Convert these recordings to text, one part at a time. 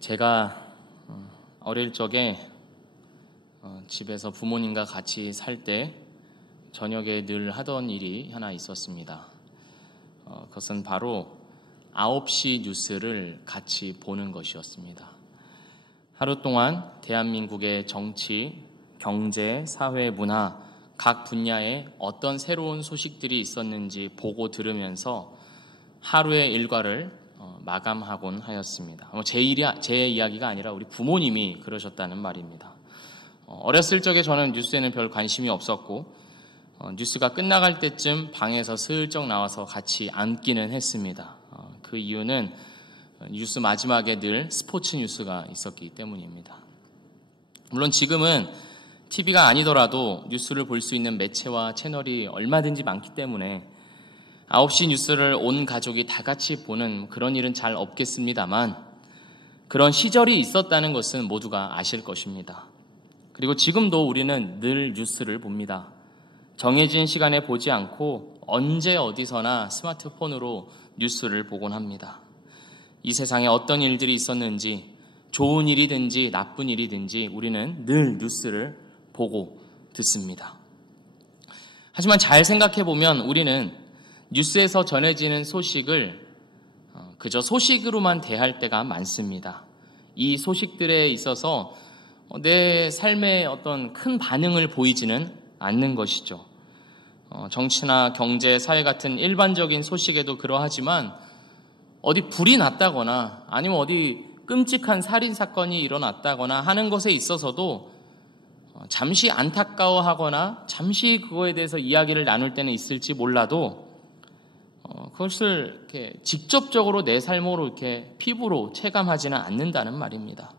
제가 어릴 적에 집에서 부모님과 같이 살 때 저녁에 늘 하던 일이 하나 있었습니다. 그것은 바로 9시 뉴스를 같이 보는 것이었습니다. 하루 동안 대한민국의 정치, 경제, 사회, 문화 각 분야에 어떤 새로운 소식들이 있었는지 보고 들으면서 하루의 일과를 마감하곤 하였습니다. 제 이야기가 아니라 우리 부모님이 그러셨다는 말입니다. 어렸을 적에 저는 뉴스에는 별 관심이 없었고 뉴스가 끝나갈 때쯤 방에서 슬쩍 나와서 같이 앉기는 했습니다. 그 이유는 뉴스 마지막에 늘 스포츠 뉴스가 있었기 때문입니다. 물론 지금은 TV가 아니더라도 뉴스를 볼 수 있는 매체와 채널이 얼마든지 많기 때문에 9시 뉴스를 온 가족이 다 같이 보는 그런 일은 잘 없겠습니다만 그런 시절이 있었다는 것은 모두가 아실 것입니다. 그리고 지금도 우리는 늘 뉴스를 봅니다. 정해진 시간에 보지 않고 언제 어디서나 스마트폰으로 뉴스를 보곤 합니다. 이 세상에 어떤 일들이 있었는지 좋은 일이든지 나쁜 일이든지 우리는 늘 뉴스를 보고 듣습니다. 하지만 잘 생각해보면 우리는 뉴스에서 전해지는 소식을 그저 소식으로만 대할 때가 많습니다. 이 소식들에 있어서 내 삶에 어떤 큰 반응을 보이지는 않는 것이죠. 정치나 경제, 사회 같은 일반적인 소식에도 그러하지만 어디 불이 났다거나 아니면 어디 끔찍한 살인사건이 일어났다거나 하는 것에 있어서도 잠시 안타까워하거나 잠시 그거에 대해서 이야기를 나눌 때는 있을지 몰라도 그것을 이렇게 직접적으로 내 삶으로 이렇게 피부로 체감하지는 않는다는 말입니다.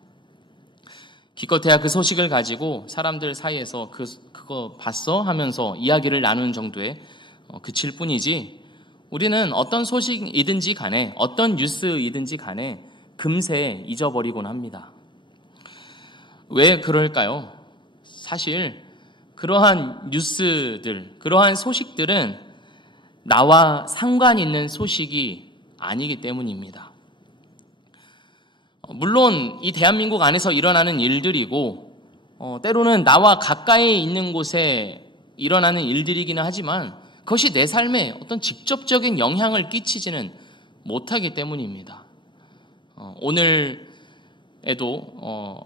기껏해야 그 소식을 가지고 사람들 사이에서 그거 봤어? 하면서 이야기를 나누는 정도에 그칠 뿐이지 우리는 어떤 소식이든지 간에 어떤 뉴스이든지 간에 금세 잊어버리곤 합니다. 왜 그럴까요? 사실 그러한 뉴스들, 그러한 소식들은 나와 상관 있는 소식이 아니기 때문입니다. 물론 이 대한민국 안에서 일어나는 일들이고 때로는 나와 가까이 있는 곳에 일어나는 일들이기는 하지만 그것이 내 삶에 어떤 직접적인 영향을 끼치지는 못하기 때문입니다. 오늘에도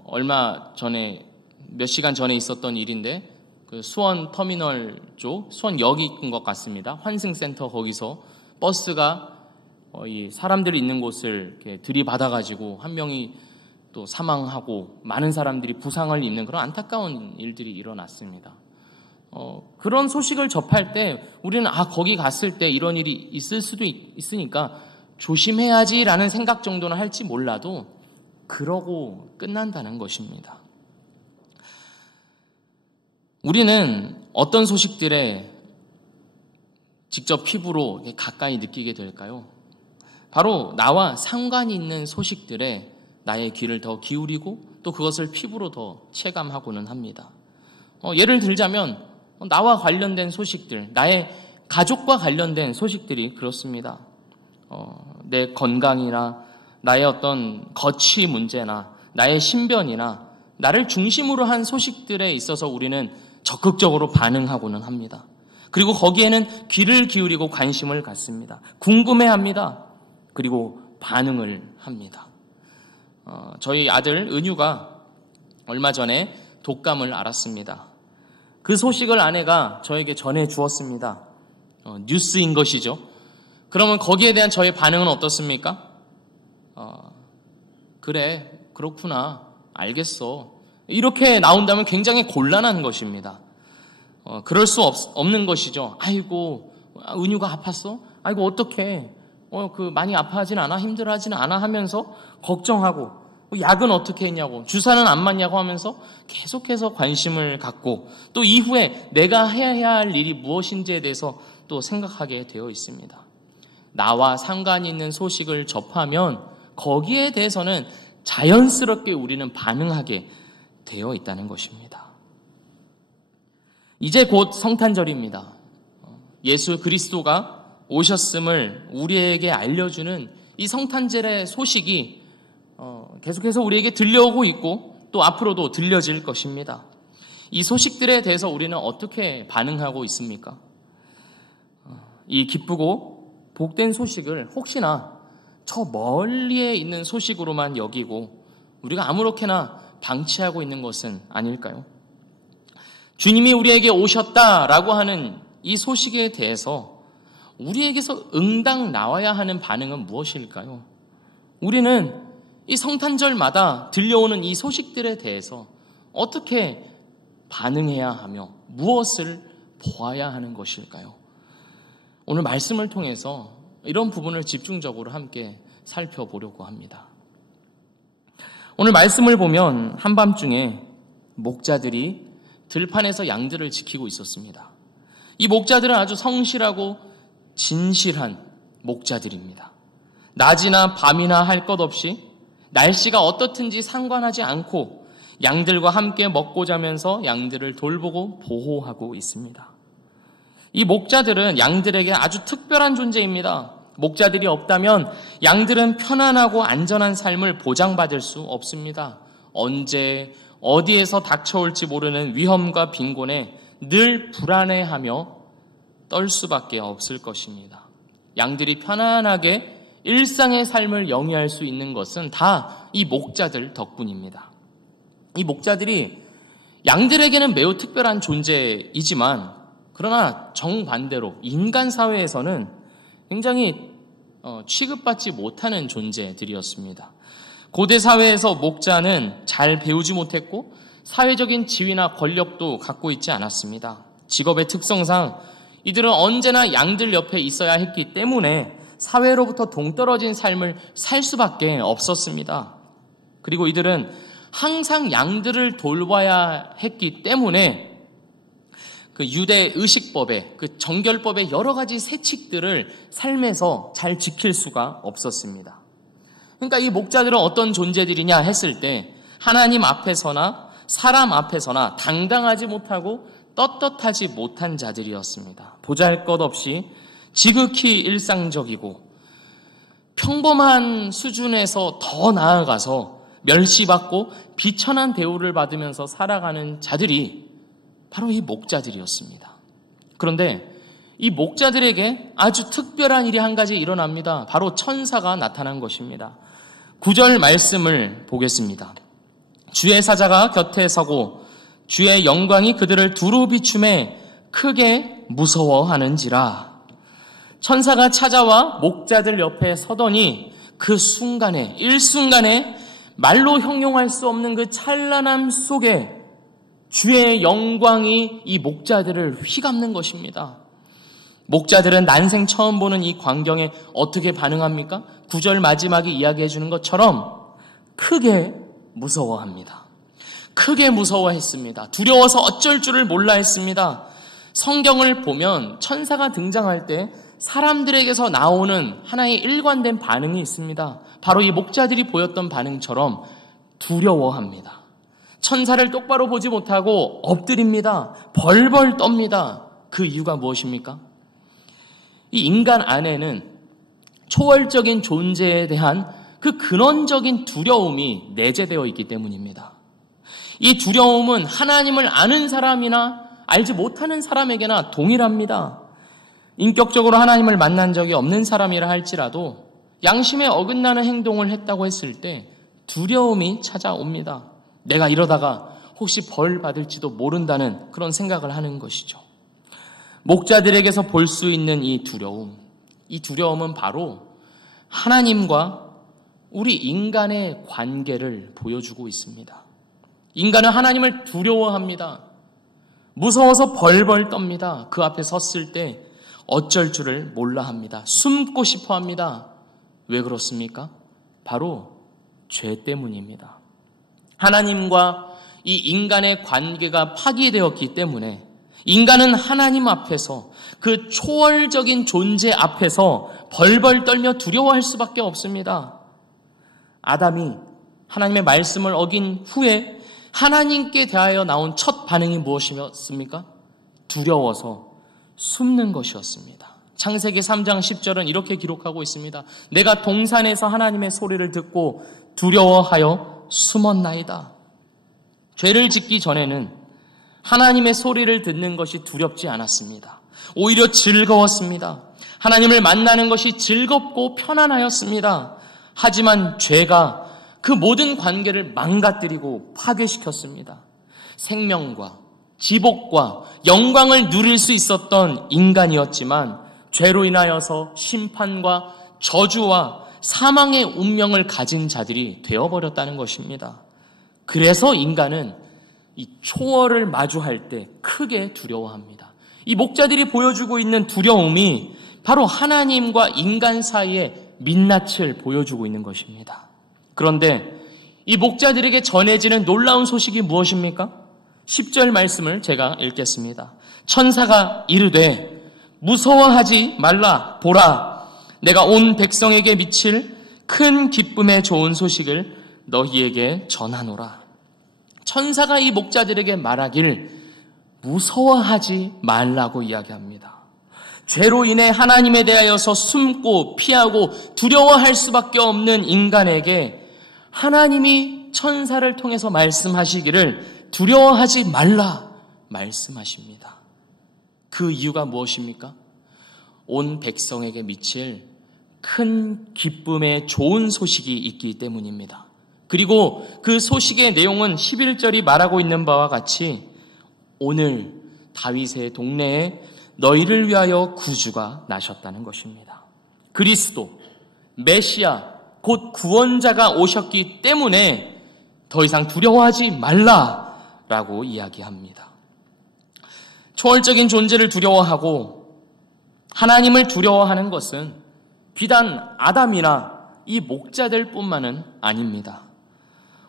얼마 전에 몇 시간 전에 있었던 일인데 그 수원 터미널 쪽 수원역인 것 같습니다. 환승센터 거기서 버스가 이 사람들이 있는 곳을 이렇게 들이받아가지고 한 명이 또 사망하고 많은 사람들이 부상을 입는 그런 안타까운 일들이 일어났습니다. 그런 소식을 접할 때 우리는 거기 갔을 때 이런 일이 있을 수도 있으니까 조심해야지라는 생각 정도는 할지 몰라도 그러고 끝난다는 것입니다. 우리는 어떤 소식들에 직접 피부로 가까이 느끼게 될까요? 바로 나와 상관이 있는 소식들에 나의 귀를 더 기울이고 또 그것을 피부로 더 체감하고는 합니다. 예를 들자면 나와 관련된 소식들, 나의 가족과 관련된 소식들이 그렇습니다. 내 건강이나 나의 어떤 거취 문제나 나의 신변이나 나를 중심으로 한 소식들에 있어서 우리는 적극적으로 반응하고는 합니다. 그리고 거기에는 귀를 기울이고 관심을 갖습니다. 궁금해합니다. 그리고 반응을 합니다. 저희 아들 은유가 얼마 전에 독감을 앓았습니다. 그 소식을 아내가 저에게 전해주었습니다. 뉴스인 것이죠. 그러면 거기에 대한 저의 반응은 어떻습니까? 그래, 그렇구나, 알겠어. 이렇게 나온다면 굉장히 곤란한 것입니다. 그럴 수 없는 것이죠. 아이고, 은유가 아팠어? 아이고, 어떡해. 많이 아파하진 않아? 힘들어하진 않아? 하면서 걱정하고, 약은 어떻게 했냐고, 주사는 안 맞냐고 하면서 계속해서 관심을 갖고, 또 이후에 내가 해야 할 일이 무엇인지에 대해서 또 생각하게 되어 있습니다. 나와 상관이 있는 소식을 접하면 거기에 대해서는 자연스럽게 우리는 반응하게 되어 있다는 것입니다. 이제 곧 성탄절입니다. 예수 그리스도가 오셨음을 우리에게 알려주는 이 성탄절의 소식이 계속해서 우리에게 들려오고 있고 또 앞으로도 들려질 것입니다. 이 소식들에 대해서 우리는 어떻게 반응하고 있습니까? 이 기쁘고 복된 소식을 혹시나 저 멀리에 있는 소식으로만 여기고 우리가 아무렇게나 방치하고 있는 것은 아닐까요? 주님이 우리에게 오셨다라고 하는 이 소식에 대해서 우리에게서 응당 나와야 하는 반응은 무엇일까요? 우리는 이 성탄절마다 들려오는 이 소식들에 대해서 어떻게 반응해야 하며 무엇을 보아야 하는 것일까요? 오늘 말씀을 통해서 이런 부분을 집중적으로 함께 살펴보려고 합니다. 오늘 말씀을 보면 한밤중에 목자들이 들판에서 양들을 지키고 있었습니다. 이 목자들은 아주 성실하고 진실한 목자들입니다. 낮이나 밤이나 할 것 없이 날씨가 어떻든지 상관하지 않고 양들과 함께 먹고 자면서 양들을 돌보고 보호하고 있습니다. 이 목자들은 양들에게 아주 특별한 존재입니다. 목자들이 없다면 양들은 편안하고 안전한 삶을 보장받을 수 없습니다. 언제 어디에서 닥쳐올지 모르는 위험과 빈곤에 늘 불안해하며 떨 수밖에 없을 것입니다. 양들이 편안하게 일상의 삶을 영위할 수 있는 것은 다 이 목자들 덕분입니다. 이 목자들이 양들에게는 매우 특별한 존재이지만 그러나 정반대로 인간 사회에서는 굉장히 취급받지 못하는 존재들이었습니다. 고대 사회에서 목자는 잘 배우지 못했고 사회적인 지위나 권력도 갖고 있지 않았습니다. 직업의 특성상 이들은 언제나 양들 옆에 있어야 했기 때문에 사회로부터 동떨어진 삶을 살 수밖에 없었습니다. 그리고 이들은 항상 양들을 돌봐야 했기 때문에 그 유대 의식법의 그 정결법의 여러 가지 세칙들을 삶에서 잘 지킬 수가 없었습니다. 그러니까 이 목자들은 어떤 존재들이냐 했을 때 하나님 앞에서나 사람 앞에서나 당당하지 못하고 떳떳하지 못한 자들이었습니다. 보잘것없이 지극히 일상적이고 평범한 수준에서 더 나아가서 멸시받고 비천한 대우를 받으면서 살아가는 자들이 바로 이 목자들이었습니다. 그런데 이 목자들에게 아주 특별한 일이 한 가지 일어납니다. 바로 천사가 나타난 것입니다. 9절 말씀을 보겠습니다. 주의 사자가 곁에 서고 주의 영광이 그들을 두루 비춤에 크게 무서워하는지라. 천사가 찾아와 목자들 옆에 서더니 그 순간에 일순간에 말로 형용할 수 없는 그 찬란함 속에 주의 영광이 이 목자들을 휘감는 것입니다. 목자들은 난생 처음 보는 이 광경에 어떻게 반응합니까? 9절 마지막에 이야기해 주는 것처럼 크게 무서워합니다. 크게 무서워했습니다. 두려워서 어쩔 줄을 몰라 했습니다. 성경을 보면 천사가 등장할 때 사람들에게서 나오는 하나의 일관된 반응이 있습니다. 바로 이 목자들이 보였던 반응처럼 두려워합니다. 천사를 똑바로 보지 못하고 엎드립니다. 벌벌 떱니다. 그 이유가 무엇입니까? 이 인간 안에는 초월적인 존재에 대한 그 근원적인 두려움이 내재되어 있기 때문입니다. 이 두려움은 하나님을 아는 사람이나 알지 못하는 사람에게나 동일합니다. 인격적으로 하나님을 만난 적이 없는 사람이라 할지라도 양심에 어긋나는 행동을 했다고 했을 때 두려움이 찾아옵니다. 내가 이러다가 혹시 벌 받을지도 모른다는 그런 생각을 하는 것이죠. 목자들에게서 볼 수 있는 이 두려움은 바로 하나님과 우리 인간의 관계를 보여주고 있습니다. 인간은 하나님을 두려워합니다. 무서워서 벌벌 떱니다. 그 앞에 섰을 때 어쩔 줄을 몰라 합니다. 숨고 싶어 합니다. 왜 그렇습니까? 바로 죄 때문입니다. 하나님과 이 인간의 관계가 파기되었기 때문에 인간은 하나님 앞에서 그 초월적인 존재 앞에서 벌벌 떨며 두려워할 수밖에 없습니다. 아담이 하나님의 말씀을 어긴 후에 하나님께 대하여 나온 첫 반응이 무엇이었습니까? 두려워서 숨는 것이었습니다. 창세기 3장 10절은 이렇게 기록하고 있습니다. 내가 동산에서 하나님의 소리를 듣고 두려워하여 숨었나이다. 죄를 짓기 전에는 하나님의 소리를 듣는 것이 두렵지 않았습니다. 오히려 즐거웠습니다. 하나님을 만나는 것이 즐겁고 편안하였습니다. 하지만 죄가 그 모든 관계를 망가뜨리고 파괴시켰습니다. 생명과 지복과 영광을 누릴 수 있었던 인간이었지만 죄로 인하여서 심판과 저주와 사망의 운명을 가진 자들이 되어버렸다는 것입니다. 그래서 인간은 이 초월을 마주할 때 크게 두려워합니다. 이 목자들이 보여주고 있는 두려움이 바로 하나님과 인간 사이의 민낯을 보여주고 있는 것입니다. 그런데 이 목자들에게 전해지는 놀라운 소식이 무엇입니까? 10절 말씀을 제가 읽겠습니다. 천사가 이르되 무서워하지 말라. 보라, 내가 온 백성에게 미칠 큰 기쁨의 좋은 소식을 너희에게 전하노라. 천사가 이 목자들에게 말하길 무서워하지 말라고 이야기합니다. 죄로 인해 하나님에 대하여서 숨고 피하고 두려워할 수밖에 없는 인간에게 하나님이 천사를 통해서 말씀하시기를 두려워하지 말라 말씀하십니다. 그 이유가 무엇입니까? 온 백성에게 미칠 큰 기쁨의 좋은 소식이 있기 때문입니다. 그리고 그 소식의 내용은 11절이 말하고 있는 바와 같이 오늘 다윗의 동네에 너희를 위하여 구주가 나셨다는 것입니다. 그리스도, 메시아, 곧 구원자가 오셨기 때문에 더 이상 두려워하지 말라라고 이야기합니다. 초월적인 존재를 두려워하고 하나님을 두려워하는 것은 비단 아담이나 이 목자들 뿐만은 아닙니다.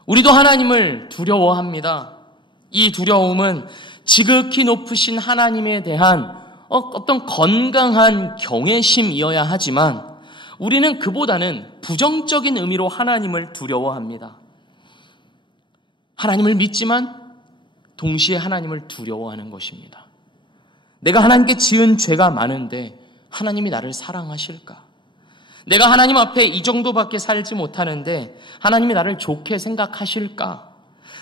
우리도 하나님을 두려워합니다. 이 두려움은 지극히 높으신 하나님에 대한 어떤 건강한 경외심이어야 하지만 우리는 그보다는 부정적인 의미로 하나님을 두려워합니다. 하나님을 믿지만 동시에 하나님을 두려워하는 것입니다. 내가 하나님께 지은 죄가 많은데 하나님이 나를 사랑하실까? 내가 하나님 앞에 이 정도밖에 살지 못하는데 하나님이 나를 좋게 생각하실까?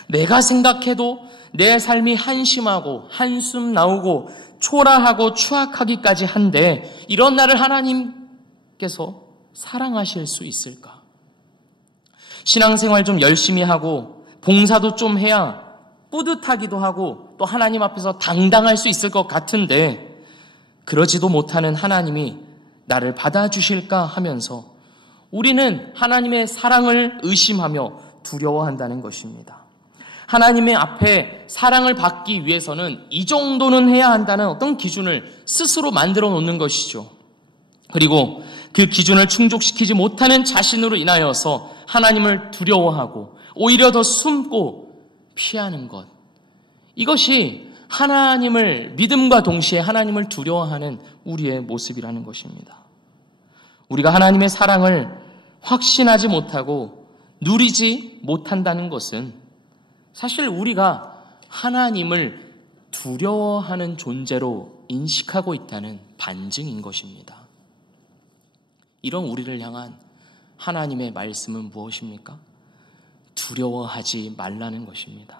내가 생각해도 내 삶이 한심하고 한숨 나오고 초라하고 추악하기까지 한데 이런 나를 하나님께서 사랑하실 수 있을까? 신앙생활 좀 열심히 하고 봉사도 좀 해야 뿌듯하기도 하고 또 하나님 앞에서 당당할 수 있을 것 같은데 그러지도 못하는 하나님이 나를 받아주실까 하면서 우리는 하나님의 사랑을 의심하며 두려워한다는 것입니다. 하나님의 앞에 사랑을 받기 위해서는 이 정도는 해야 한다는 어떤 기준을 스스로 만들어 놓는 것이죠. 그리고 그 기준을 충족시키지 못하는 자신으로 인하여서 하나님을 두려워하고 오히려 더 숨고 피하는 것. 이것이 하나님을 믿음과 동시에 하나님을 두려워하는 우리의 모습이라는 것입니다. 우리가 하나님의 사랑을 확신하지 못하고 누리지 못한다는 것은 사실 우리가 하나님을 두려워하는 존재로 인식하고 있다는 반증인 것입니다. 이런 우리를 향한 하나님의 말씀은 무엇입니까? 두려워하지 말라는 것입니다.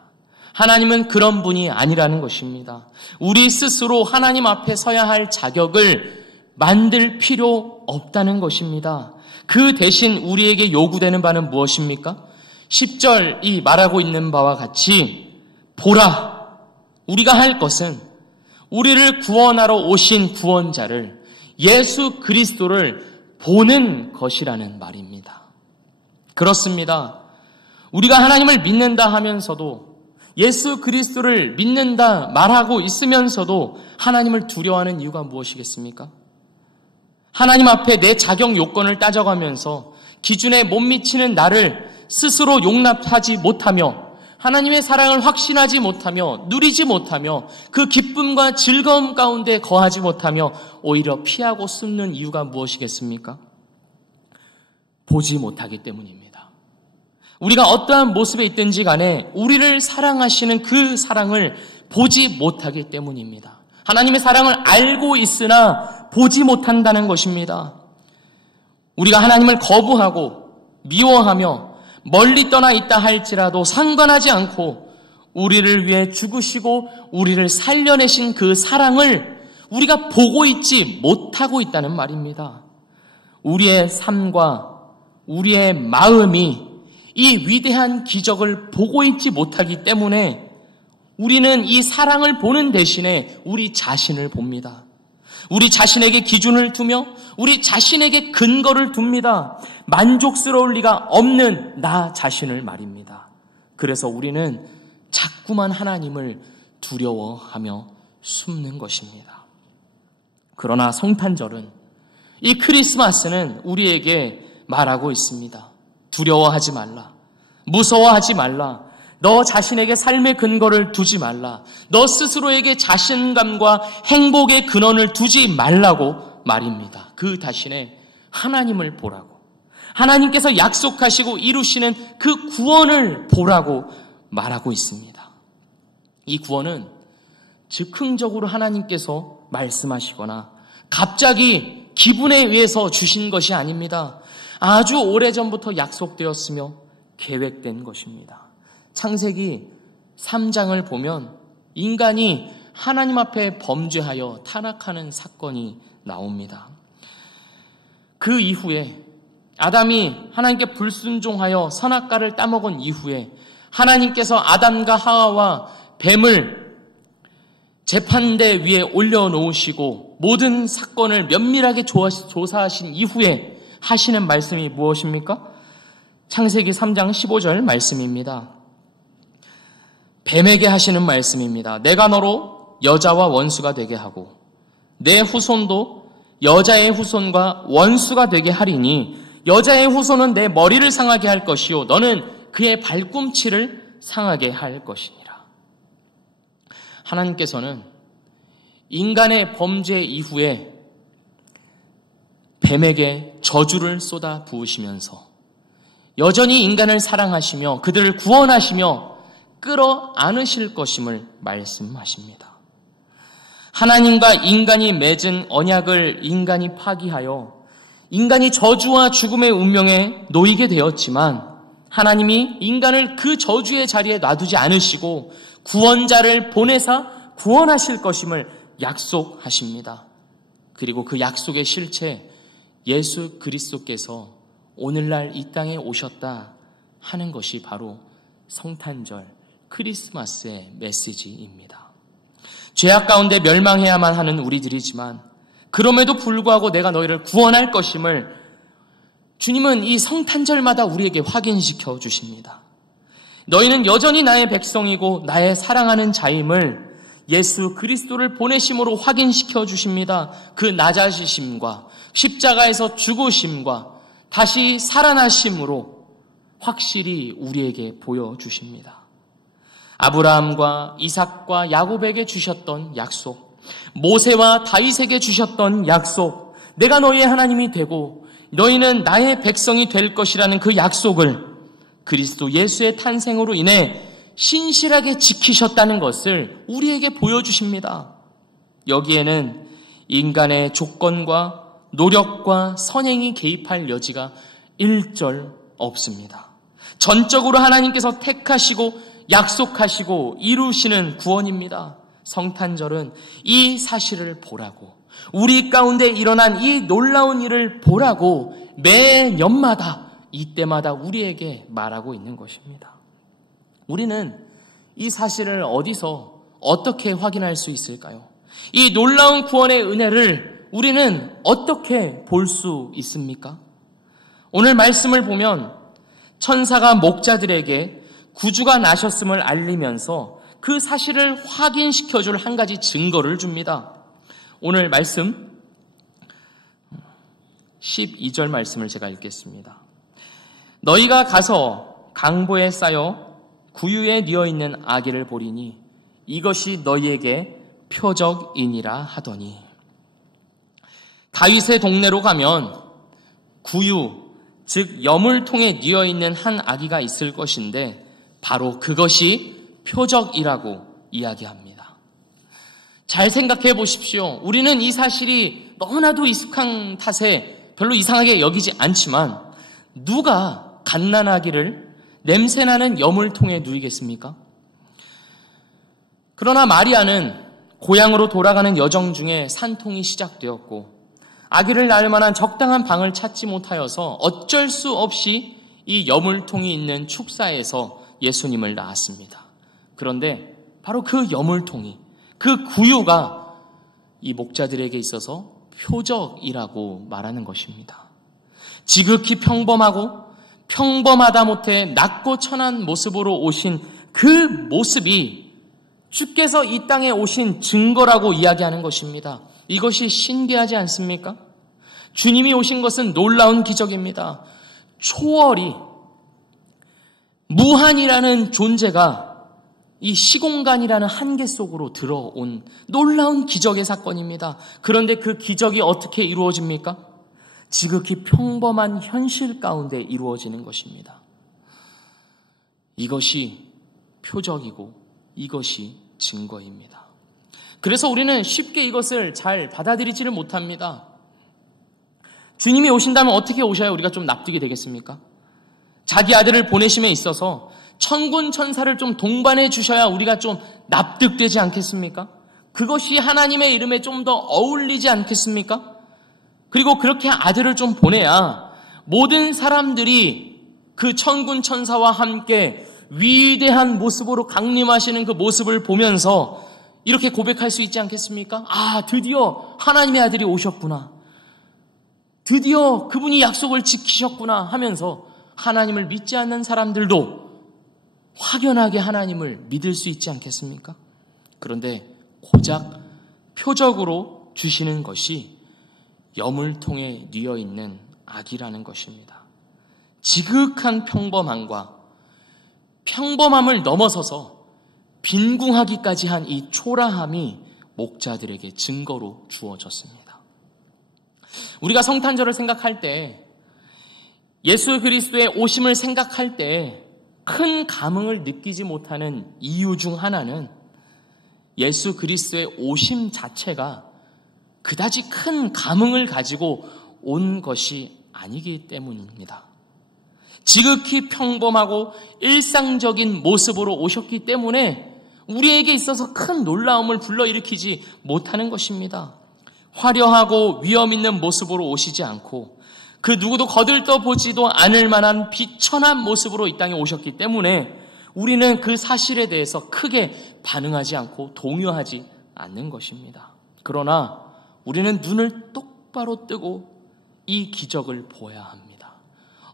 하나님은 그런 분이 아니라는 것입니다. 우리 스스로 하나님 앞에 서야 할 자격을 만들 필요 없다는 것입니다. 그 대신 우리에게 요구되는 바는 무엇입니까? 10절이 말하고 있는 바와 같이 보라, 우리가 할 것은 우리를 구원하러 오신 구원자를 예수 그리스도를 보는 것이라는 말입니다. 그렇습니다. 우리가 하나님을 믿는다 하면서도 예수 그리스도를 믿는다 말하고 있으면서도 하나님을 두려워하는 이유가 무엇이겠습니까? 하나님 앞에 내 자격 요건을 따져가면서 기준에 못 미치는 나를 스스로 용납하지 못하며 하나님의 사랑을 확신하지 못하며 누리지 못하며 그 기쁨과 즐거움 가운데 거하지 못하며 오히려 피하고 숨는 이유가 무엇이겠습니까? 보지 못하기 때문입니다. 우리가 어떠한 모습에 있든지 간에 우리를 사랑하시는 그 사랑을 보지 못하기 때문입니다. 하나님의 사랑을 알고 있으나 보지 못한다는 것입니다. 우리가 하나님을 거부하고 미워하며 멀리 떠나 있다 할지라도 상관하지 않고 우리를 위해 죽으시고 우리를 살려내신 그 사랑을 우리가 보고 있지 못하고 있다는 말입니다. 우리의 삶과 우리의 마음이 이 위대한 기적을 보고 있지 못하기 때문에 우리는 이 사랑을 보는 대신에 우리 자신을 봅니다. 우리 자신에게 기준을 두며 우리 자신에게 근거를 둡니다. 만족스러울 리가 없는 나 자신을 말입니다. 그래서 우리는 자꾸만 하나님을 두려워하며 숨는 것입니다. 그러나 성탄절은, 이 크리스마스는 우리에게 말하고 있습니다. 두려워하지 말라. 무서워하지 말라. 너 자신에게 삶의 근거를 두지 말라. 너 스스로에게 자신감과 행복의 근원을 두지 말라고 말입니다. 그 대신에 하나님을 보라고, 하나님께서 약속하시고 이루시는 그 구원을 보라고 말하고 있습니다. 이 구원은 즉흥적으로 하나님께서 말씀하시거나 갑자기 기분에 의해서 주신 것이 아닙니다. 아주 오래전부터 약속되었으며 계획된 것입니다. 창세기 3장을 보면 인간이 하나님 앞에 범죄하여 타락하는 사건이 나옵니다. 그 이후에 아담이 하나님께 불순종하여 선악과를 따먹은 이후에 하나님께서 아담과 하와와 뱀을 재판대 위에 올려놓으시고 모든 사건을 면밀하게 조사하신 이후에 하시는 말씀이 무엇입니까? 창세기 3장 15절 말씀입니다. 뱀에게 하시는 말씀입니다. 내가 너로 여자와 원수가 되게 하고 내 후손도 여자의 후손과 원수가 되게 하리니 여자의 후손은 내 머리를 상하게 할 것이요 너는 그의 발꿈치를 상하게 할 것이니라. 하나님께서는 인간의 범죄 이후에 뱀에게 저주를 쏟아 부으시면서 여전히 인간을 사랑하시며 그들을 구원하시며 끌어안으실 것임을 말씀하십니다. 하나님과 인간이 맺은 언약을 인간이 파기하여 인간이 저주와 죽음의 운명에 놓이게 되었지만 하나님이 인간을 그 저주의 자리에 놔두지 않으시고 구원자를 보내사 구원하실 것임을 약속하십니다. 그리고 그 약속의 실체 예수 그리스도께서 오늘날 이 땅에 오셨다 하는 것이 바로 성탄절 크리스마스의 메시지입니다. 죄악 가운데 멸망해야만 하는 우리들이지만 그럼에도 불구하고 내가 너희를 구원할 것임을 주님은 이 성탄절마다 우리에게 확인시켜 주십니다. 너희는 여전히 나의 백성이고 나의 사랑하는 자임을 예수 그리스도를 보내심으로 확인시켜 주십니다. 그 낮아지심과 십자가에서 죽으심과 다시 살아나심으로 확실히 우리에게 보여주십니다. 아브라함과 이삭과 야곱에게 주셨던 약속, 모세와 다윗에게 주셨던 약속, 내가 너희의 하나님이 되고 너희는 나의 백성이 될 것이라는 그 약속을 그리스도 예수의 탄생으로 인해 신실하게 지키셨다는 것을 우리에게 보여주십니다. 여기에는 인간의 조건과 노력과 선행이 개입할 여지가 일절 없습니다. 전적으로 하나님께서 택하시고 약속하시고 이루시는 구원입니다. 성탄절은 이 사실을 보라고, 우리 가운데 일어난 이 놀라운 일을 보라고 매년마다 이때마다 우리에게 말하고 있는 것입니다. 우리는 이 사실을 어디서 어떻게 확인할 수 있을까요? 이 놀라운 구원의 은혜를 우리는 어떻게 볼 수 있습니까? 오늘 말씀을 보면 천사가 목자들에게 구주가 나셨음을 알리면서 그 사실을 확인시켜줄 한 가지 증거를 줍니다. 오늘 말씀 12절 말씀을 제가 읽겠습니다. 너희가 가서 강보에 쌓여 구유에 뉘어있는 아기를 보리니 이것이 너희에게 표적이니라 하더니, 다윗의 동네로 가면 구유, 즉 여물통에 뉘어있는 한 아기가 있을 것인데 바로 그것이 표적이라고 이야기합니다. 잘 생각해 보십시오. 우리는 이 사실이 너무나도 익숙한 탓에 별로 이상하게 여기지 않지만 누가 갓난아기를 냄새나는 여물통에 누이겠습니까? 그러나 마리아는 고향으로 돌아가는 여정 중에 산통이 시작되었고 아기를 낳을 만한 적당한 방을 찾지 못하여서 어쩔 수 없이 이 여물통이 있는 축사에서 예수님을 낳았습니다. 그런데 바로 그 여물통이, 그 구유가 이 목자들에게 있어서 표적이라고 말하는 것입니다. 지극히 평범하고 평범하다 못해 낮고 천한 모습으로 오신 그 모습이 주께서 이 땅에 오신 증거라고 이야기하는 것입니다. 이것이 신기하지 않습니까? 주님이 오신 것은 놀라운 기적입니다. 초월이, 무한이라는 존재가 이 시공간이라는 한계 속으로 들어온 놀라운 기적의 사건입니다. 그런데 그 기적이 어떻게 이루어집니까? 지극히 평범한 현실 가운데 이루어지는 것입니다. 이것이 표적이고 이것이 증거입니다. 그래서 우리는 쉽게 이것을 잘 받아들이지를 못합니다. 주님이 오신다면 어떻게 오셔야 우리가 좀 납득이 되겠습니까? 자기 아들을 보내심에 있어서 천군 천사를 좀 동반해 주셔야 우리가 좀 납득되지 않겠습니까? 그것이 하나님의 이름에 좀 더 어울리지 않겠습니까? 그리고 그렇게 아들을 좀 보내야 모든 사람들이 그 천군 천사와 함께 위대한 모습으로 강림하시는 그 모습을 보면서 이렇게 고백할 수 있지 않겠습니까? 아, 드디어 하나님의 아들이 오셨구나. 드디어 그분이 약속을 지키셨구나 하면서 하나님을 믿지 않는 사람들도 확연하게 하나님을 믿을 수 있지 않겠습니까? 그런데 고작 표적으로 주시는 것이 여물통에 뉘어있는 아기라는 것입니다. 지극한 평범함과 평범함을 넘어서서 빈궁하기까지 한 이 초라함이 목자들에게 증거로 주어졌습니다. 우리가 성탄절을 생각할 때, 예수 그리스도의 오심을 생각할 때 큰 감흥을 느끼지 못하는 이유 중 하나는 예수 그리스도의 오심 자체가 그다지 큰 감흥을 가지고 온 것이 아니기 때문입니다. 지극히 평범하고 일상적인 모습으로 오셨기 때문에 우리에게 있어서 큰 놀라움을 불러일으키지 못하는 것입니다. 화려하고 위험 있는 모습으로 오시지 않고 그 누구도 거들떠보지도 않을 만한 비천한 모습으로 이 땅에 오셨기 때문에 우리는 그 사실에 대해서 크게 반응하지 않고 동요하지 않는 것입니다. 그러나 우리는 눈을 똑바로 뜨고 이 기적을 보아야 합니다.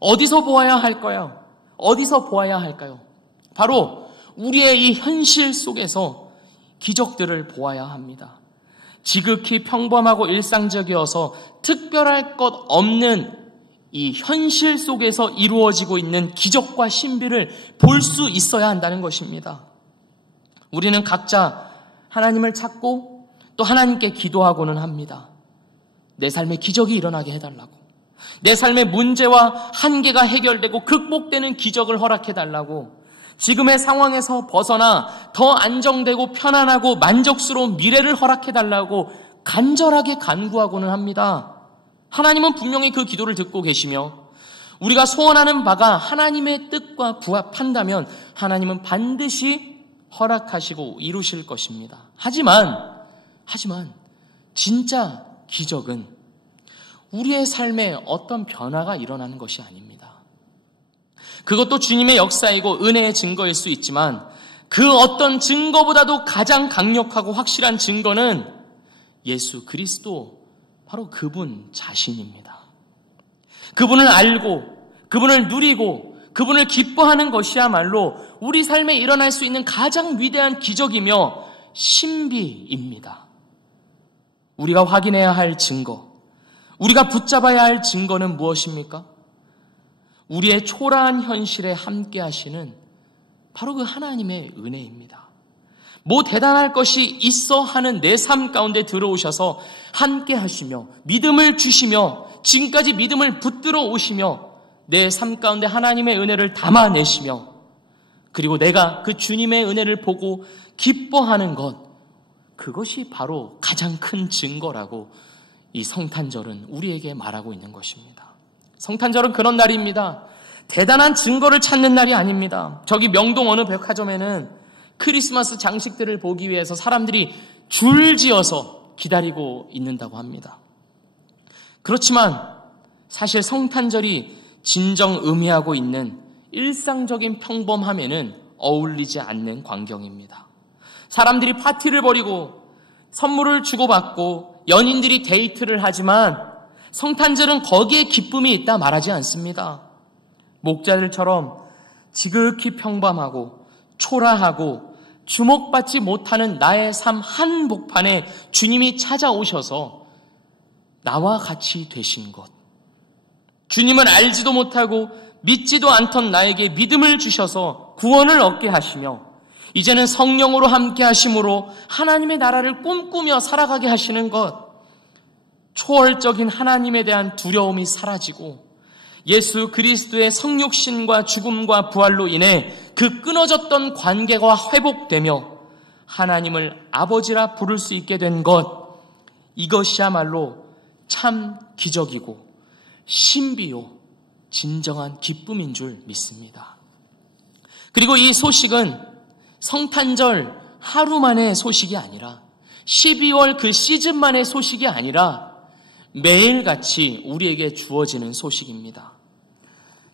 어디서 보아야 할까요? 어디서 보아야 할까요? 바로 우리의 이 현실 속에서 기적들을 보아야 합니다. 지극히 평범하고 일상적이어서 특별할 것 없는 이 현실 속에서 이루어지고 있는 기적과 신비를 볼 수 있어야 한다는 것입니다. 우리는 각자 하나님을 찾고 또 하나님께 기도하고는 합니다. 내 삶에 기적이 일어나게 해달라고, 내 삶의 문제와 한계가 해결되고 극복되는 기적을 허락해달라고, 지금의 상황에서 벗어나 더 안정되고 편안하고 만족스러운 미래를 허락해달라고 간절하게 간구하고는 합니다. 하나님은 분명히 그 기도를 듣고 계시며 우리가 소원하는 바가 하나님의 뜻과 부합한다면 하나님은 반드시 허락하시고 이루실 것입니다. 하지만 진짜 기적은 우리의 삶에 어떤 변화가 일어나는 것이 아닙니다. 그것도 주님의 역사이고 은혜의 증거일 수 있지만 그 어떤 증거보다도 가장 강력하고 확실한 증거는 예수 그리스도, 바로 그분 자신입니다. 그분을 알고 그분을 누리고 그분을 기뻐하는 것이야말로 우리 삶에 일어날 수 있는 가장 위대한 기적이며 신비입니다. 우리가 확인해야 할 증거, 우리가 붙잡아야 할 증거는 무엇입니까? 우리의 초라한 현실에 함께 하시는 바로 그 하나님의 은혜입니다. 뭐 대단할 것이 있어 하는 내 삶 가운데 들어오셔서 함께 하시며 믿음을 주시며 지금까지 믿음을 붙들어 오시며 내 삶 가운데 하나님의 은혜를 담아내시며 그리고 내가 그 주님의 은혜를 보고 기뻐하는 것, 그것이 바로 가장 큰 증거라고 이 성탄절은 우리에게 말하고 있는 것입니다. 성탄절은 그런 날입니다. 대단한 증거를 찾는 날이 아닙니다. 저기 명동 어느 백화점에는 크리스마스 장식들을 보기 위해서 사람들이 줄지어서 기다리고 있는다고 합니다. 그렇지만 사실 성탄절이 진정 의미하고 있는 일상적인 평범함에는 어울리지 않는 광경입니다. 사람들이 파티를 벌이고 선물을 주고받고 연인들이 데이트를 하지만 성탄절은 거기에 기쁨이 있다 말하지 않습니다. 목자들처럼 지극히 평범하고 초라하고 주목받지 못하는 나의 삶 한복판에 주님이 찾아오셔서 나와 같이 되신 것, 주님은 알지도 못하고 믿지도 않던 나에게 믿음을 주셔서 구원을 얻게 하시며 이제는 성령으로 함께 하심으로 하나님의 나라를 꿈꾸며 살아가게 하시는 것, 초월적인 하나님에 대한 두려움이 사라지고 예수 그리스도의 성육신과 죽음과 부활로 인해 그 끊어졌던 관계가 회복되며 하나님을 아버지라 부를 수 있게 된 것, 이것이야말로 참 기적이고 신비요 진정한 기쁨인 줄 믿습니다. 그리고 이 소식은 성탄절 하루만의 소식이 아니라 12월 그 시즌만의 소식이 아니라 매일같이 우리에게 주어지는 소식입니다.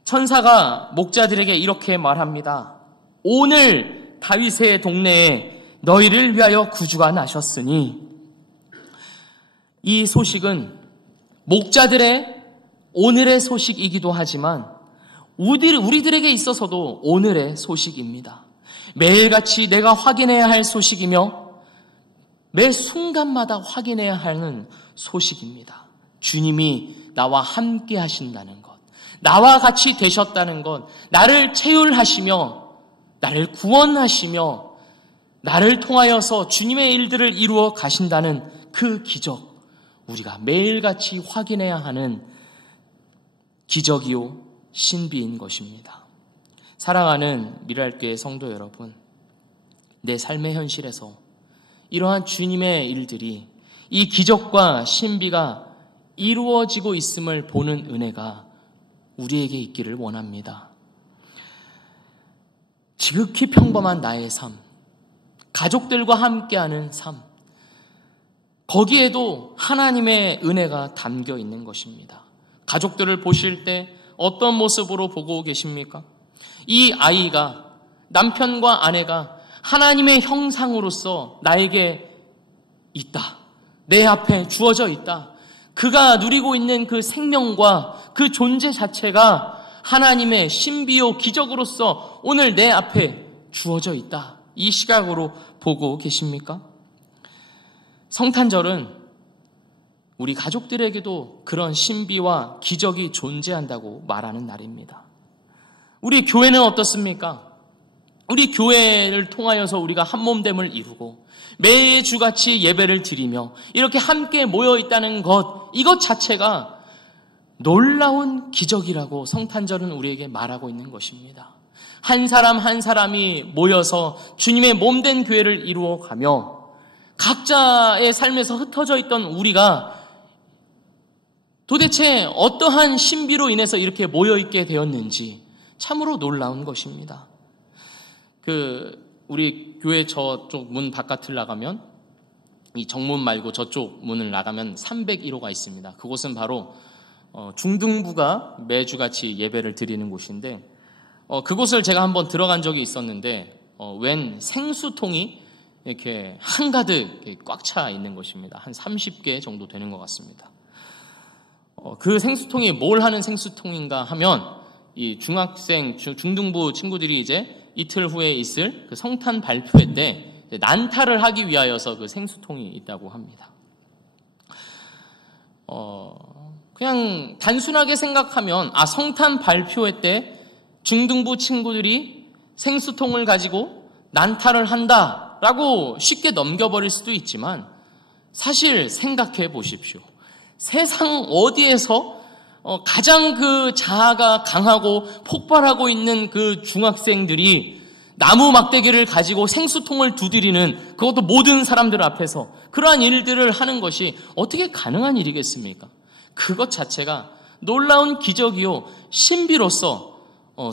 천사가 목자들에게 이렇게 말합니다. 오늘 다윗의 동네에 너희를 위하여 구주가 나셨으니, 이 소식은 목자들의 오늘의 소식이기도 하지만 우리들에게 있어서도 오늘의 소식입니다. 매일같이 내가 확인해야 할 소식이며 매 순간마다 확인해야 하는 소식입니다. 주님이 나와 함께 하신다는 것, 나와 같이 되셨다는 것, 나를 체휼하시며 나를 구원하시며 나를 통하여서 주님의 일들을 이루어 가신다는 그 기적, 우리가 매일같이 확인해야 하는 기적이요 신비인 것입니다. 사랑하는 미랄교회 성도 여러분, 내 삶의 현실에서 이러한 주님의 일들이, 이 기적과 신비가 이루어지고 있음을 보는 은혜가 우리에게 있기를 원합니다. 지극히 평범한 나의 삶, 가족들과 함께하는 삶, 거기에도 하나님의 은혜가 담겨 있는 것입니다. 가족들을 보실 때 어떤 모습으로 보고 계십니까? 이 아이가, 남편과 아내가 하나님의 형상으로서 나에게 있다, 내 앞에 주어져 있다, 그가 누리고 있는 그 생명과 그 존재 자체가 하나님의 신비요 기적으로서 오늘 내 앞에 주어져 있다, 이 시각으로 보고 계십니까? 성탄절은 우리 가족들에게도 그런 신비와 기적이 존재한다고 말하는 날입니다. 우리 교회는 어떻습니까? 우리 교회를 통하여서 우리가 한몸됨을 이루고 매주같이 예배를 드리며 이렇게 함께 모여 있다는 것, 이것 자체가 놀라운 기적이라고 성탄절은 우리에게 말하고 있는 것입니다. 한 사람 한 사람이 모여서 주님의 몸된 교회를 이루어가며 각자의 삶에서 흩어져 있던 우리가 도대체 어떠한 신비로 인해서 이렇게 모여있게 되었는지 참으로 놀라운 것입니다. 우리 교회 저쪽 문 바깥을 나가면, 이 정문 말고 저쪽 문을 나가면 301호가 있습니다. 그곳은 바로 중등부가 매주같이 예배를 드리는 곳인데, 그곳을 제가 한번 들어간 적이 있었는데 웬 생수통이 이렇게 한가득 꽉 차 있는 것입니다. 한 30개 정도 되는 것 같습니다. 그 생수통이 뭘 하는 생수통인가 하면 이 중학생, 중등부 친구들이 이제 이틀 후에 있을 그 성탄 발표회 때 난타를 하기 위하여서 그 생수통이 있다고 합니다. 그냥 단순하게 생각하면 성탄 발표회 때 중등부 친구들이 생수통을 가지고 난타를 한다라고 쉽게 넘겨버릴 수도 있지만, 사실 생각해 보십시오. 세상 어디에서 가장 그 자아가 강하고 폭발하고 있는 그 중학생들이 나무 막대기를 가지고 생수통을 두드리는, 그것도 모든 사람들 앞에서 그러한 일들을 하는 것이 어떻게 가능한 일이겠습니까? 그것 자체가 놀라운 기적이요 신비로서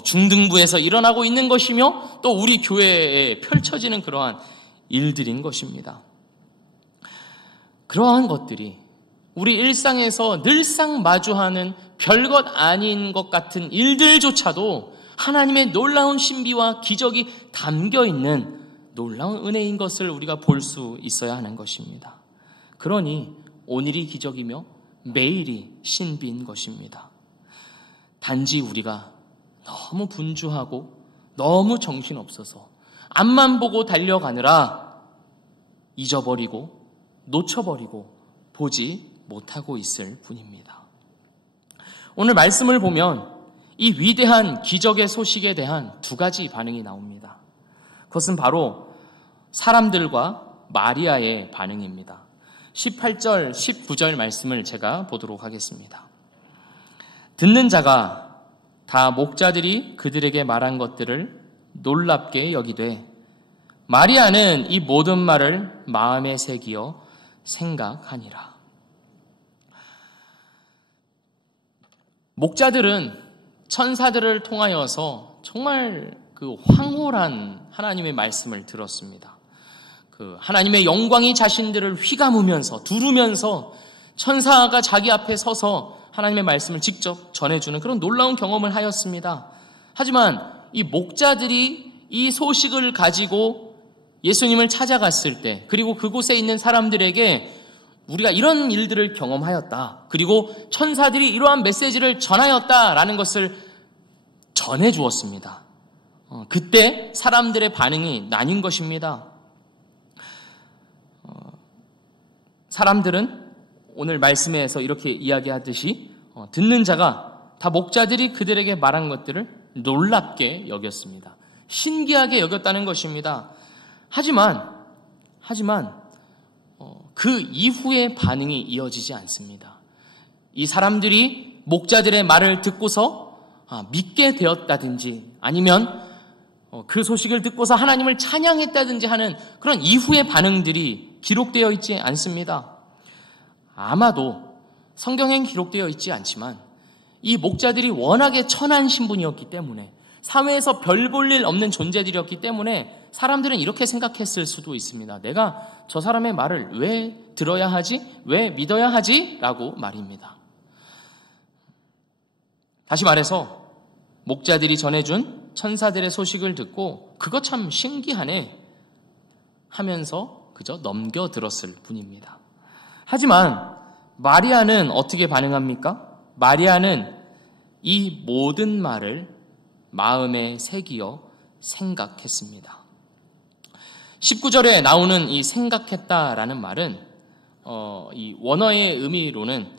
중등부에서 일어나고 있는 것이며 또 우리 교회에 펼쳐지는 그러한 일들인 것입니다. 그러한 것들이 우리 일상에서 늘상 마주하는 별것 아닌 것 같은 일들조차도 하나님의 놀라운 신비와 기적이 담겨있는 놀라운 은혜인 것을 우리가 볼 수 있어야 하는 것입니다. 그러니 오늘이 기적이며 매일이 신비인 것입니다. 단지 우리가 너무 분주하고 너무 정신없어서 앞만 보고 달려가느라 잊어버리고 놓쳐버리고 보지 못하고 있을 뿐입니다. 오늘 말씀을 보면 이 위대한 기적의 소식에 대한 두 가지 반응이 나옵니다. 그것은 바로 사람들과 마리아의 반응입니다. 18절, 19절 말씀을 제가 보도록 하겠습니다. 듣는 자가 다 목자들이 그들에게 말한 것들을 놀랍게 여기되 마리아는 이 모든 말을 마음에 새기어 생각하니라. 목자들은 천사들을 통하여서 정말 그 황홀한 하나님의 말씀을 들었습니다. 그 하나님의 영광이 자신들을 휘감으면서 두르면서 천사가 자기 앞에 서서 하나님의 말씀을 직접 전해주는 그런 놀라운 경험을 하였습니다. 하지만 이 목자들이 이 소식을 가지고 예수님을 찾아갔을 때, 그리고 그곳에 있는 사람들에게 우리가 이런 일들을 경험하였다, 그리고 천사들이 이러한 메시지를 전하였다라는 것을 전해주었습니다. 그때 사람들의 반응이 나뉜 것입니다. 사람들은 오늘 말씀에서 이렇게 이야기하듯이 듣는 자가 다 목자들이 그들에게 말한 것들을 놀랍게 여겼습니다. 신기하게 여겼다는 것입니다. 하지만 그 이후의 반응이 이어지지 않습니다. 이 사람들이 목자들의 말을 듣고서 믿게 되었다든지 아니면 그 소식을 듣고서 하나님을 찬양했다든지 하는 그런 이후의 반응들이 기록되어 있지 않습니다. 아마도 성경엔 기록되어 있지 않지만 이 목자들이 워낙에 천한 신분이었기 때문에, 사회에서 별 볼 일 없는 존재들이었기 때문에 사람들은 이렇게 생각했을 수도 있습니다. 내가 저 사람의 말을 왜 들어야 하지? 왜 믿어야 하지? 라고 말입니다. 다시 말해서 목자들이 전해준 천사들의 소식을 듣고 그거 참 신기하네 하면서 그저 넘겨들었을 뿐입니다. 하지만 마리아는 어떻게 반응합니까? 마리아는 이 모든 말을 마음에 새기어 생각했습니다. 19절에 나오는 이 생각했다라는 말은 이 원어의 의미로는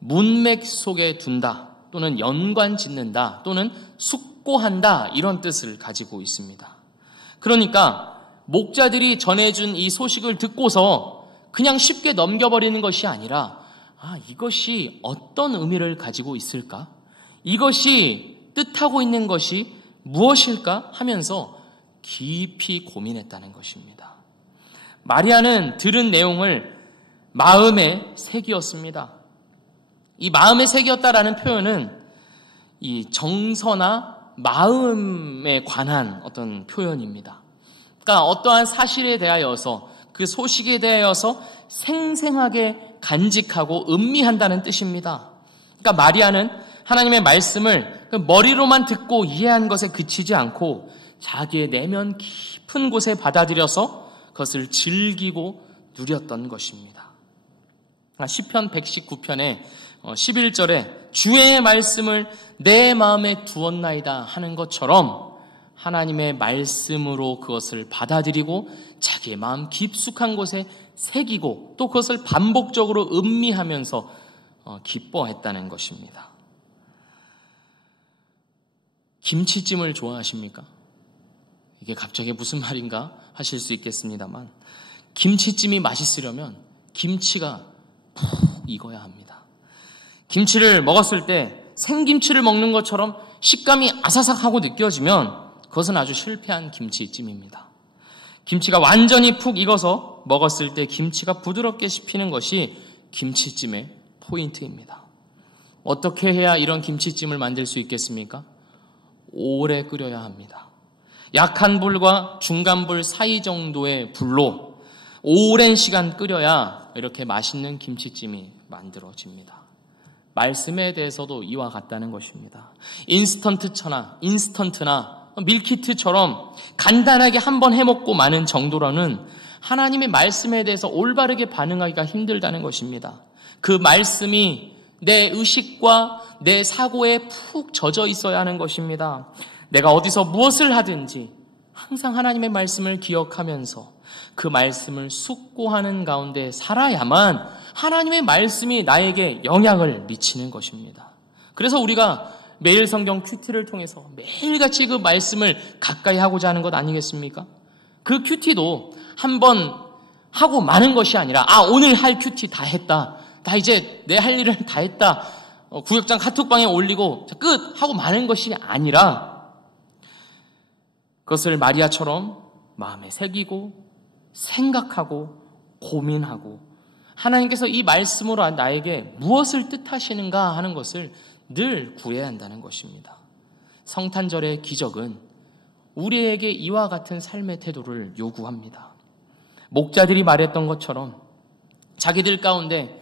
문맥 속에 둔다, 또는 연관 짓는다, 또는 숙고한다, 이런 뜻을 가지고 있습니다. 그러니까 목자들이 전해준 이 소식을 듣고서 그냥 쉽게 넘겨버리는 것이 아니라 이것이 어떤 의미를 가지고 있을까? 이것이 뜻하고 있는 것이 무엇일까? 하면서 깊이 고민했다는 것입니다. 마리아는 들은 내용을 마음에 새기었습니다. 이 마음에 새겼다라는 표현은 이 정서나 마음에 관한 어떤 표현입니다. 그러니까 어떠한 사실에 대하여서, 그 소식에 대하여서 생생하게 간직하고 음미한다는 뜻입니다. 그러니까 마리아는 하나님의 말씀을 머리로만 듣고 이해한 것에 그치지 않고 자기의 내면 깊은 곳에 받아들여서 그것을 즐기고 누렸던 것입니다. 시편 119편에 11절에 주의 말씀을 내 마음에 두었나이다 하는 것처럼 하나님의 말씀으로 그것을 받아들이고 자기의 마음 깊숙한 곳에 새기고 또 그것을 반복적으로 음미하면서 기뻐했다는 것입니다. 김치찜을 좋아하십니까? 이게 갑자기 무슨 말인가 하실 수 있겠습니다만, 김치찜이 맛있으려면 김치가 푹 익어야 합니다. 김치를 먹었을 때 생김치를 먹는 것처럼 식감이 아사삭하고 느껴지면 그것은 아주 실패한 김치찜입니다. 김치가 완전히 푹 익어서 먹었을 때 김치가 부드럽게 씹히는 것이 김치찜의 포인트입니다. 어떻게 해야 이런 김치찜을 만들 수 있겠습니까? 오래 끓여야 합니다. 약한 불과 중간 불 사이 정도의 불로 오랜 시간 끓여야 이렇게 맛있는 김치찜이 만들어집니다. 말씀에 대해서도 이와 같다는 것입니다. 인스턴트나 밀키트처럼 간단하게 한번 해먹고 마는 정도로는 하나님의 말씀에 대해서 올바르게 반응하기가 힘들다는 것입니다. 그 말씀이 내 의식과 내 사고에 푹 젖어 있어야 하는 것입니다. 내가 어디서 무엇을 하든지 항상 하나님의 말씀을 기억하면서 그 말씀을 숙고하는 가운데 살아야만 하나님의 말씀이 나에게 영향을 미치는 것입니다. 그래서 우리가 매일 성경 큐티를 통해서 매일같이 그 말씀을 가까이 하고자 하는 것 아니겠습니까? 그 큐티도 한번 하고 마는 것이 아니라 오늘 할 큐티 다 했다. 나 이제 내 할 일을 다 했다. 구역장 카톡방에 올리고 끝! 하고 마는 것이 아니라 그것을 마리아처럼 마음에 새기고 생각하고 고민하고 하나님께서 이 말씀으로 나에게 무엇을 뜻하시는가 하는 것을 늘 구해야 한다는 것입니다. 성탄절의 기적은 우리에게 이와 같은 삶의 태도를 요구합니다. 목자들이 말했던 것처럼 자기들 가운데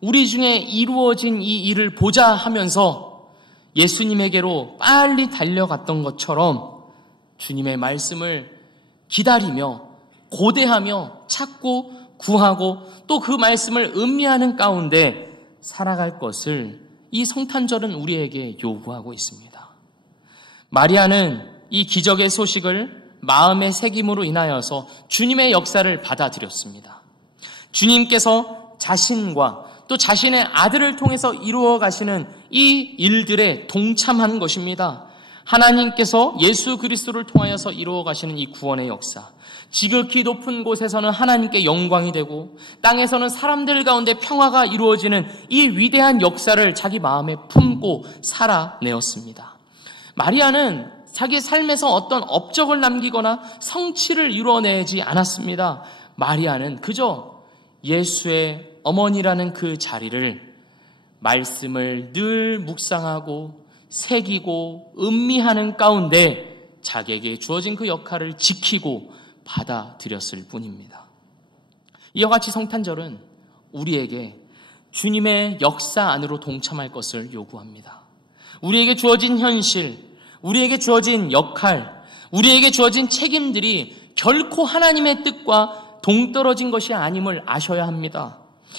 우리 중에 이루어진 이 일을 보자 하면서 예수님에게로 빨리 달려갔던 것처럼 주님의 말씀을 기다리며 고대하며 찾고 구하고 또 그 말씀을 음미하는 가운데 살아갈 것을 이 성탄절은 우리에게 요구하고 있습니다. 마리아는 이 기적의 소식을 마음의 새김으로 인하여서 주님의 역사를 받아들였습니다. 주님께서 자신과 또 자신의 아들을 통해서 이루어 가시는 이 일들에 동참한 것입니다. 하나님께서 예수 그리스도를 통하여서 이루어 가시는 이 구원의 역사, 지극히 높은 곳에서는 하나님께 영광이 되고 땅에서는 사람들 가운데 평화가 이루어지는 이 위대한 역사를 자기 마음에 품고 살아내었습니다. 마리아는 자기 삶에서 어떤 업적을 남기거나 성취를 이루어내지 않았습니다. 마리아는 그저 예수의 어머니라는 그 자리를 말씀을 늘 묵상하고 새기고 음미하는 가운데 자기에게 주어진 그 역할을 지키고 받아들였을 뿐입니다. 이와 같이 성탄절은 우리에게 주님의 역사 안으로 동참할 것을 요구합니다. 우리에게 주어진 현실, 우리에게 주어진 역할, 우리에게 주어진 책임들이 결코 하나님의 뜻과 동떨어진 것이 아님을 아셔야 합니다.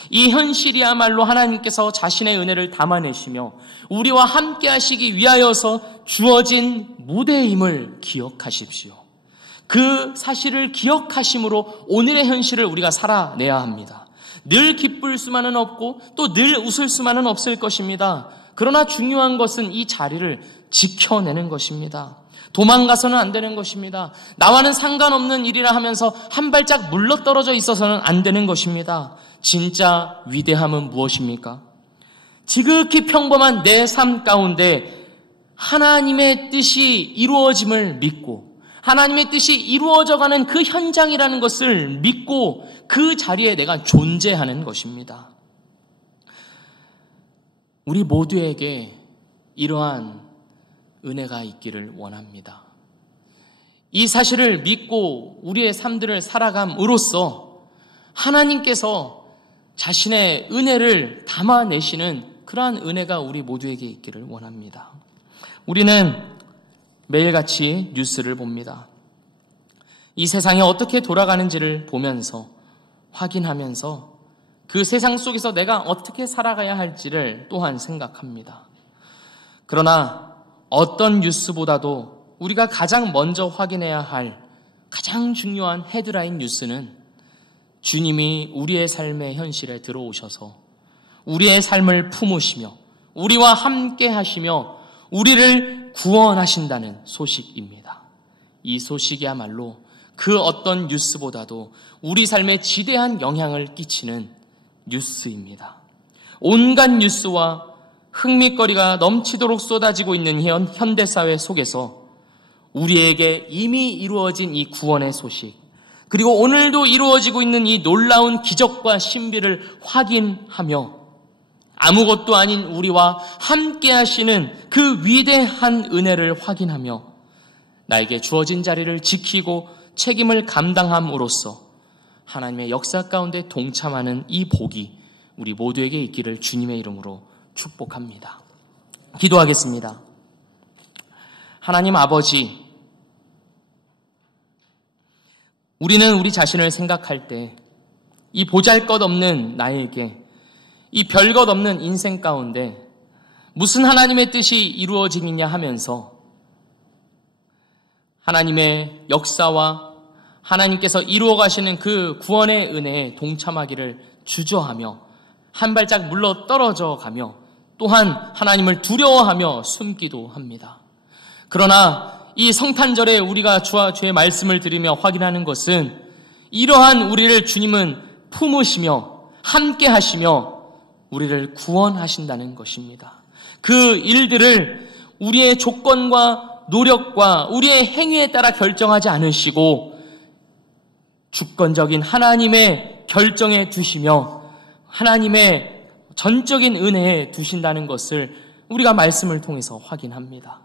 이 현실이야말로 하나님께서 자신의 은혜를 담아내시며 우리와 함께 하시기 위하여서 주어진 무대임을 기억하십시오. 그 사실을 기억하심으로 오늘의 현실을 우리가 살아내야 합니다. 늘 기쁠 수만은 없고 또 늘 웃을 수만은 없을 것입니다. 그러나 중요한 것은 이 자리를 지켜내는 것입니다. 도망가서는 안 되는 것입니다. 나와는 상관없는 일이라 하면서 한 발짝 물러떨어져 있어서는 안 되는 것입니다. 진짜 위대함은 무엇입니까? 지극히 평범한 내 삶 가운데 하나님의 뜻이 이루어짐을 믿고 하나님의 뜻이 이루어져가는 그 현장이라는 것을 믿고 그 자리에 내가 존재하는 것입니다. 우리 모두에게 이러한 은혜가 있기를 원합니다. 이 사실을 믿고 우리의 삶들을 살아감으로써 하나님께서 자신의 은혜를 담아내시는 그러한 은혜가 우리 모두에게 있기를 원합니다. 우리는 매일같이 뉴스를 봅니다. 이 세상이 어떻게 돌아가는지를 보면서 확인하면서 그 세상 속에서 내가 어떻게 살아가야 할지를 또한 생각합니다. 그러나 어떤 뉴스보다도 우리가 가장 먼저 확인해야 할 가장 중요한 헤드라인 뉴스는 주님이 우리의 삶의 현실에 들어오셔서 우리의 삶을 품으시며 우리와 함께 하시며 우리를 구원하신다는 소식입니다. 이 소식이야말로 그 어떤 뉴스보다도 우리 삶에 지대한 영향을 끼치는 뉴스입니다. 온갖 뉴스와 흥미거리가 넘치도록 쏟아지고 있는 현대사회 속에서 우리에게 이미 이루어진 이 구원의 소식, 그리고 오늘도 이루어지고 있는 이 놀라운 기적과 신비를 확인하며 아무것도 아닌 우리와 함께 하시는 그 위대한 은혜를 확인하며 나에게 주어진 자리를 지키고 책임을 감당함으로써 하나님의 역사 가운데 동참하는 이 복이 우리 모두에게 있기를 주님의 이름으로 축복합니다. 기도하겠습니다. 하나님 아버지, 우리는 우리 자신을 생각할 때 이 보잘것없는 나에게, 이 별것 없는 인생 가운데 무슨 하나님의 뜻이 이루어지겠냐 하면서 하나님의 역사와 하나님께서 이루어 가시는 그 구원의 은혜에 동참하기를 주저하며 한 발짝 물러 떨어져 가며 또한 하나님을 두려워하며 숨기도 합니다. 그러나 이 성탄절에 우리가 주와 주의 말씀을 들으며 확인하는 것은 이러한 우리를 주님은 품으시며 함께 하시며 우리를 구원하신다는 것입니다. 그 일들을 우리의 조건과 노력과 우리의 행위에 따라 결정하지 않으시고 주권적인 하나님의 결정에 두시며 하나님의 전적인 은혜에 두신다는 것을 우리가 말씀을 통해서 확인합니다.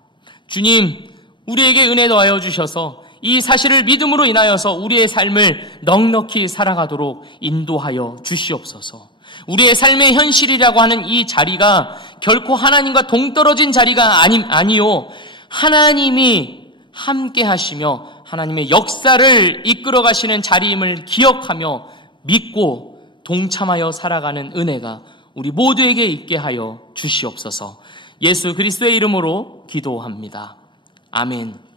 주님, 우리에게 은혜 더하여 주셔서 이 사실을 믿음으로 인하여서 우리의 삶을 넉넉히 살아가도록 인도하여 주시옵소서. 우리의 삶의 현실이라고 하는 이 자리가 결코 하나님과 동떨어진 자리가 아니요, 하나님이 함께 하시며 하나님의 역사를 이끌어 가시는 자리임을 기억하며 믿고 동참하여 살아가는 은혜가 우리 모두에게 있게 하여 주시옵소서. 예수 그리스도의 이름으로 기도합니다. 아멘.